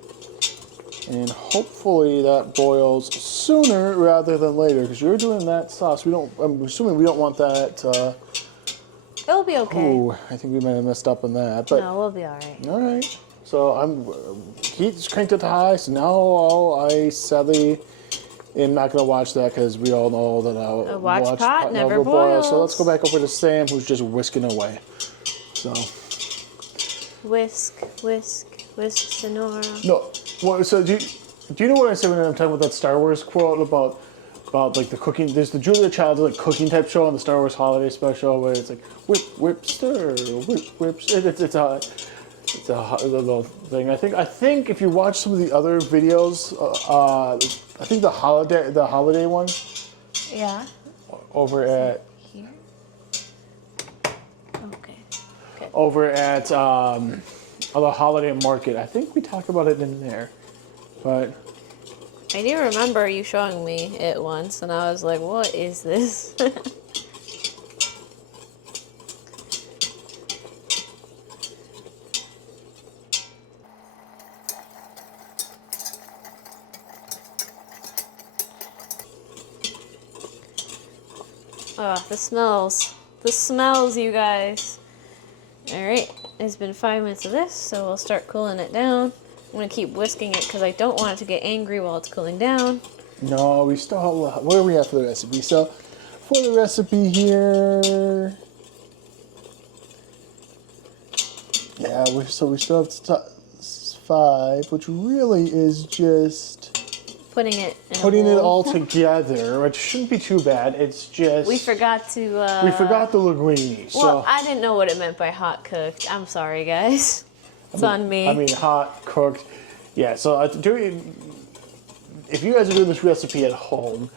And hopefully that boils sooner rather than later, because you're doing that sauce. I'm assuming we don't want that. It'll be okay. Ooh, I think we might have messed up on that. But No, we'll be all right. all right. So heat's cranked it to high. So now I sadly am not going to watch that because we all know that a watch pot never boils. So let's go back over to Sam, who's just whisking away. So Whisk, whisk, whisk, Sonora. no. Well, so do you know what I said when I'm talking about that Star Wars quote about like the cooking? There's the Julia Child's like cooking type show on the Star Wars Holiday Special where it's like whip, whip, stir, whip, whip. It's a little thing. I think if you watch some of the other videos, I think the holiday one. Yeah. Over at Here. Okay. over at the holiday market. I think we talk about it in there, but I do remember you showing me it once, and I was like, what is this? Oh, the smells. The smells, you guys. Alright, it's been 5 minutes of this, so we'll start cooling it down. I'm going to keep whisking it because I don't want it to get angry while it's cooling down. no, we still have. What do we have for the recipe? So for the recipe here, yeah, we still have 5, which really is just Putting it in putting a it bowl. all together, which shouldn't be too bad. It's just We forgot to... we forgot the linguine. So Well, I didn't know what it meant by hot cooked. I'm sorry, guys. It's on me. I mean, hot cooked. Yeah. So if you guys are doing this recipe at home,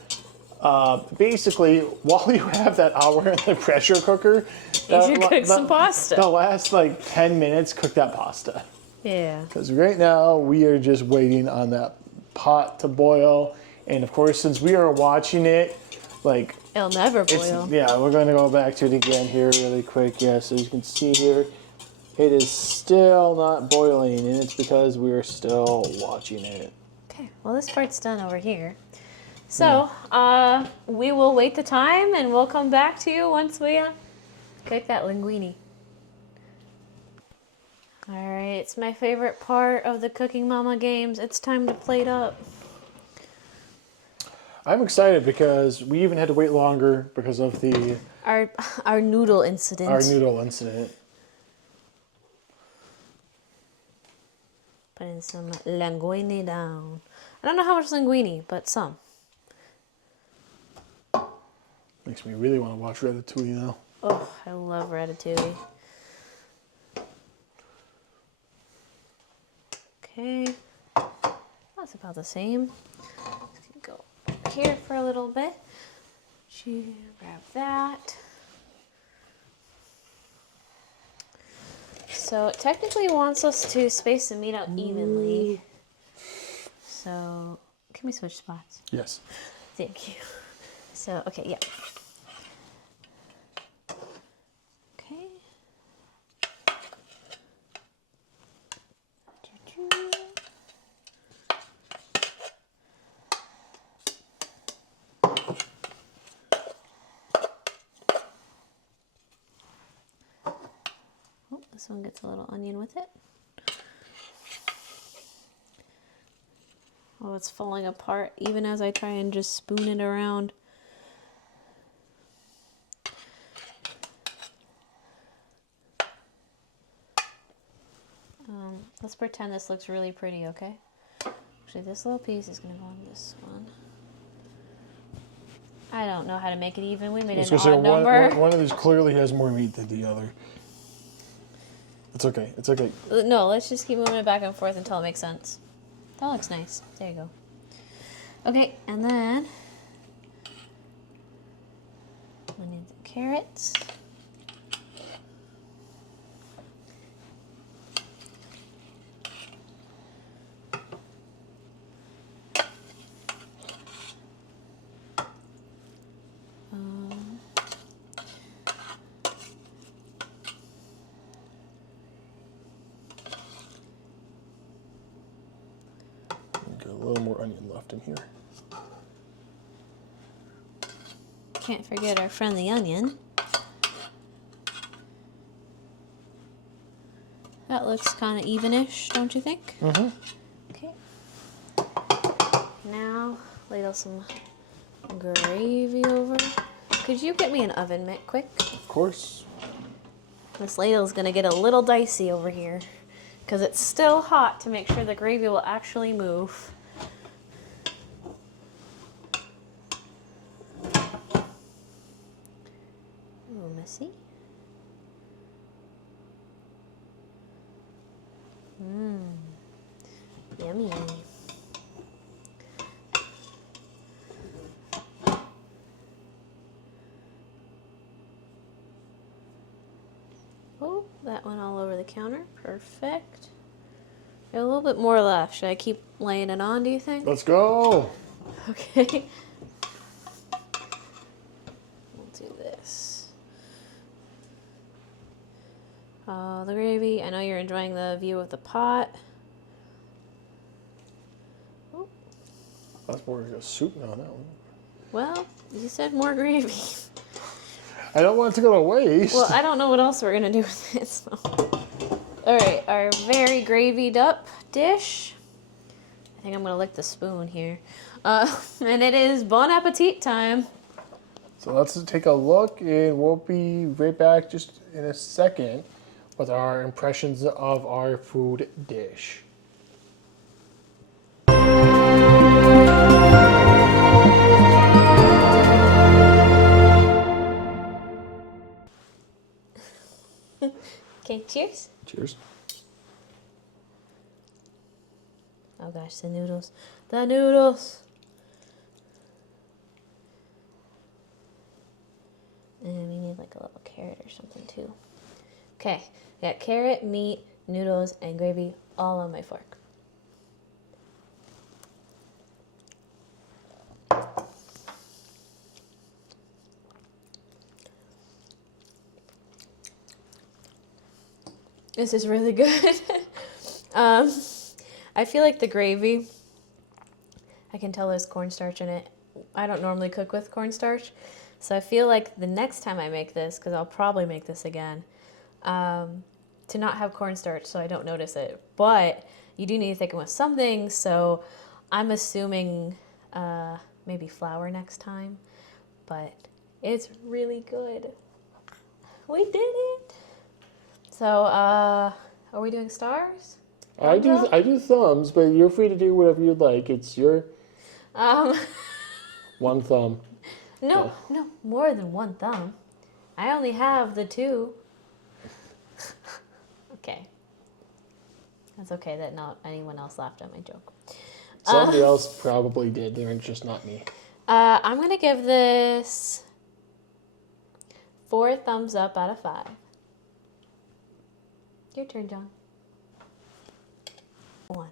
basically while you have that hour in the pressure cooker, you should cook some pasta. The last like 10 minutes, cook that pasta. Yeah. Because right now we are just waiting on that pot to boil, and of course, since we are watching it, like It'll never boil. yeah, we're going to go back to it again here really quick. Yeah, so you can see here, it is still not boiling, and it's because we're still watching it. Okay, well this part's done over here. So, we will wait the time and we'll come back to you once we cook that linguine. Alright, it's my favorite part of the Cooking Mama games. It's time to plate up. I'm excited because we even had to wait longer because of Our noodle incident. our noodle incident. Putting some linguine down. I don't know how much linguine, but some. Makes me really want to watch Ratatouille now. Oh, I love ratatouille. Okay, that's about the same. Just gonna go here for a little bit. Grab that. So it technically wants us to space the meat out evenly. So can we switch spots? Yes. Thank you. So, okay, yeah. Okay. Oh, this one gets a little onion with it. Oh, it's falling apart even as I try and just spoon it around. Let's pretend this looks really pretty, okay? Actually, this little piece is going to go on this one. I don't know how to make it even. We made an odd number. One of these clearly has more meat than the other. It's okay. It's okay. No, let's just keep moving it back and forth until it makes sense. That looks nice. There you go. Okay, and then we need the carrots. Get a little more onion left in here. Can't forget our friend the onion. That looks kind of evenish, don't you think? Mm-hmm. Okay. Now, ladle some gravy over. Could you get me an oven mitt quick? Of course. This ladle's gonna get a little dicey over here because it's still hot to make sure the gravy will actually move. A little messy. Yummy. Oh, that went all over the counter. Perfect. Got a little bit more left. Should I keep laying it on, do you think? Let's go. Okay. We'll do this. Oh, the gravy. I know you're enjoying the view of the pot. Oh. That's more like a soup now, that one. Well, you said more gravy. I don't want it to go to waste. Well, I don't know what else we're going to do with it, so. All right, our very gravied up dish. I think I'm going to lick the spoon here. And it is bon appetit time. So let's take a look, and we'll be right back just in a second with our impressions of our food dish. Okay, cheers. Cheers. Oh gosh, the noodles. The noodles. And we need like a little carrot or something too. Okay, got carrot, meat, noodles, and gravy all on my fork. This is really good. I feel like the gravy, I can tell there's cornstarch in it. I don't normally cook with cornstarch, so I feel like the next time I make this, because I'll probably make this again, to not have cornstarch so I don't notice it. But you do need to thicken with something, so I'm assuming maybe flour next time. But it's really good. We did it! So, are we doing stars? I do thumbs, but you're free to do whatever you'd like. It's your one thumb. No, more than one thumb. I only have the two. Okay. That's okay that not anyone else laughed at my joke. Somebody else probably did. They're just not me. I'm going to give this 4 thumbs up out of 5. Your turn, John. 1.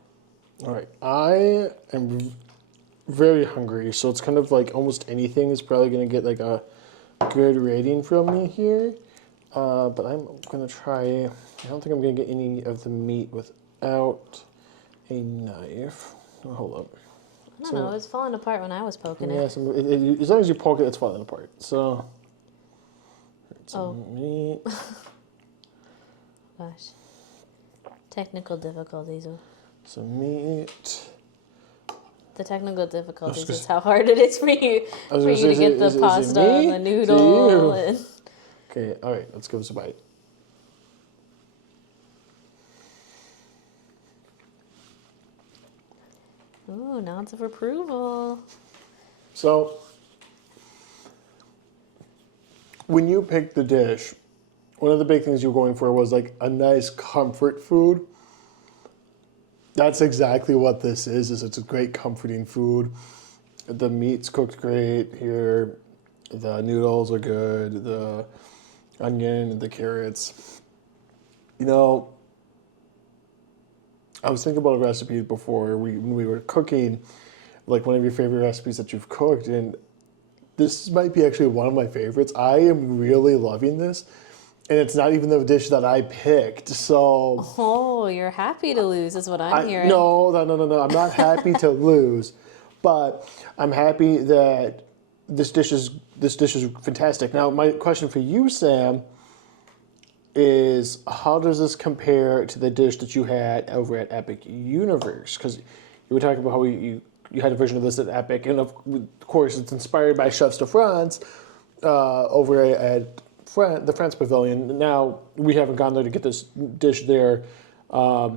All right, I am very hungry, so it's kind of like almost anything is probably going to get like a good rating from me here. But I'm going to try, I don't think I'm going to get any of the meat without a knife. Oh, hold up. I don't know, it was falling apart when I was poking Yeah, it. as long as you poke it, it's falling apart. So, meat. Gosh. Technical difficulties. Some meat. The technical difficulties is how hard it is for you to get the pasta me? and the noodle. And... Okay, all right, let's give this a bite. Ooh, nods of approval. So, when you picked the dish, one of the big things you were going for was like a nice comfort food. That's exactly what this is it's a great comforting food. The meat's cooked great here. The noodles are good. The onion and the carrots. You know, I was thinking about a recipe before when we were cooking, like one of your favorite recipes that you've cooked, and this might be actually one of my favorites. I am really loving this, and it's not even the dish that I picked, so... Oh, you're happy to lose is what I'm hearing. No. I'm not happy to lose, but I'm happy that this dish is fantastic. Now, my question for you, Sam, is how does this compare to the dish that you had over at Epic Universe? Because you were talking about how you had a version of this at Epic, and of course it's inspired by Chefs de France over at the France Pavilion. Now, we haven't gone there to get this dish there. I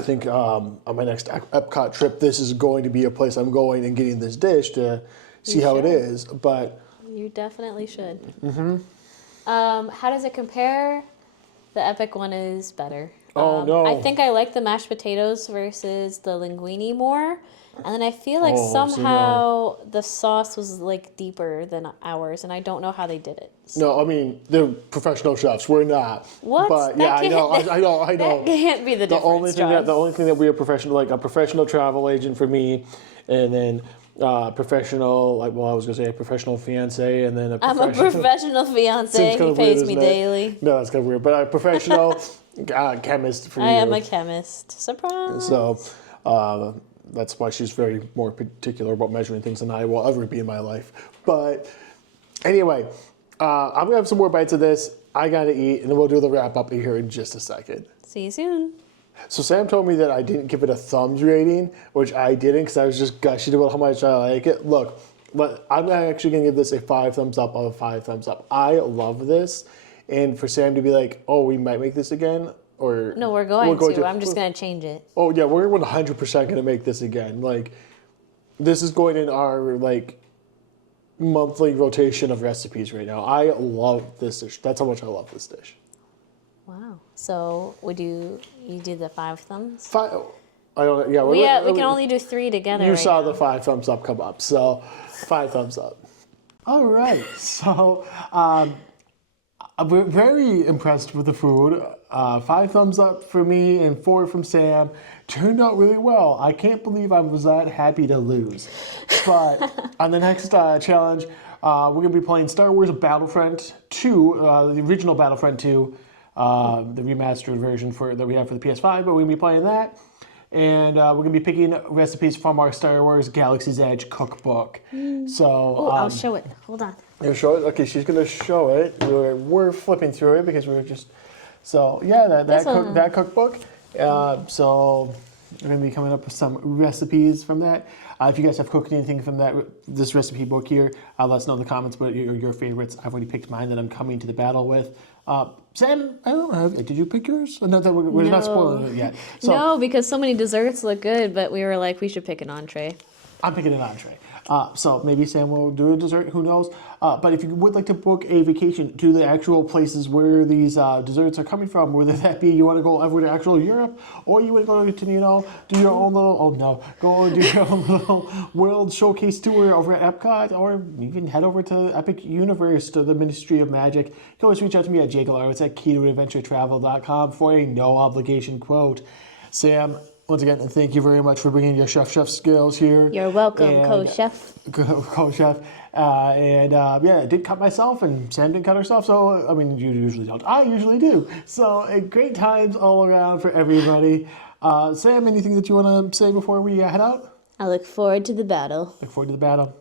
think on my next Epcot trip, this is going to be a place I'm going and getting this dish to see how it is. But you definitely should. Mm-hmm. How does it compare? The Epic one is better. Oh, no. I think I like the mashed potatoes versus the linguine more. And then I feel like somehow the sauce was like deeper than ours, and I don't know how they did it. So. No, I mean, they're professional chefs. We're not. What? But yeah, I know. That can't be the difference, The only thing that we are professional, like a professional travel agent professional, like, well, I was going to say a professional fiance, and then I'm a professional fiance. He pays me daily. No, that's kind of weird. But a professional chemist for you. I am a chemist. Surprise. So that's why she's very more particular about measuring things than I will ever be in my life. But anyway, I'm going to have some more bites of this. I got to eat, and then we'll do the wrap up here in just a second. See you soon. So Sam told me that I didn't give it a thumbs rating, which I didn't because I was just gushing about how much I like it. Look, but I'm actually going to give this a 5 thumbs up out of 5 thumbs up. I love this. And for Sam to be like, oh, we might make this again, or... No, we're going to. I'm just going to change it. Oh, yeah, we're 100% going to make this again. Like, this is going in our, like, monthly rotation of recipes right now. I love this dish. That's how much I love this dish. Wow. So would you do the 5 thumbs? 5. I don't. Yeah. We can only do 3 together. You right saw now. the 5 thumbs up come up, so 5 thumbs up. All right. So we're very impressed with the food. 5 thumbs up for me and 4 from Sam. Turned out really well. I can't believe I was that happy to lose. But on the next challenge, we're going to be playing Star Wars Battlefront 2, the original Battlefront 2, the remastered version that we have for the PS5, but we're going to be playing that. And we're going to be picking recipes from our Star Wars Galaxy's Edge cookbook. So I'll show it. Hold on. You'll show it? Okay, she's going to show it. We're flipping through it because we were just... So, yeah, that cookbook. So we're going to be coming up with some recipes from that. If you guys have cooked anything from this recipe book here, let us know in the comments what your favorites. I've already picked mine that I'm coming to the battle with. Sam, I don't know. Did you pick yours? No, we're not spoiling it yet. So, no, because so many desserts look good, but we were like, we should pick an entree. I'm picking an entree. So maybe Sam will do a dessert, who knows. But if you would like to book a vacation to the actual places where these desserts are coming from, whether that be you want to go over to actual Europe, or you would go to, do your own little, go do your own little world showcase tour over at Epcot, or even head over to Epic Universe to the Ministry of Magic, you can always reach out to me at jgalarowicz at keytoadventuretravel.com for a no obligation quote. Sam, once again, thank you very much for bringing your chef skills here. You're welcome, co-chef. Co-chef. I did cut myself, and Sam didn't cut herself, so, I mean, you usually don't. I usually do. So, great times all around for everybody. Sam, anything that you want to say before we head out? I look forward to the battle. Look forward to the battle.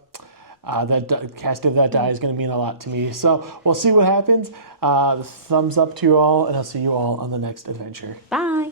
Casting of that die is going to mean a lot to me. So, we'll see what happens. Thumbs up to you all, and I'll see you all on the next adventure. Bye.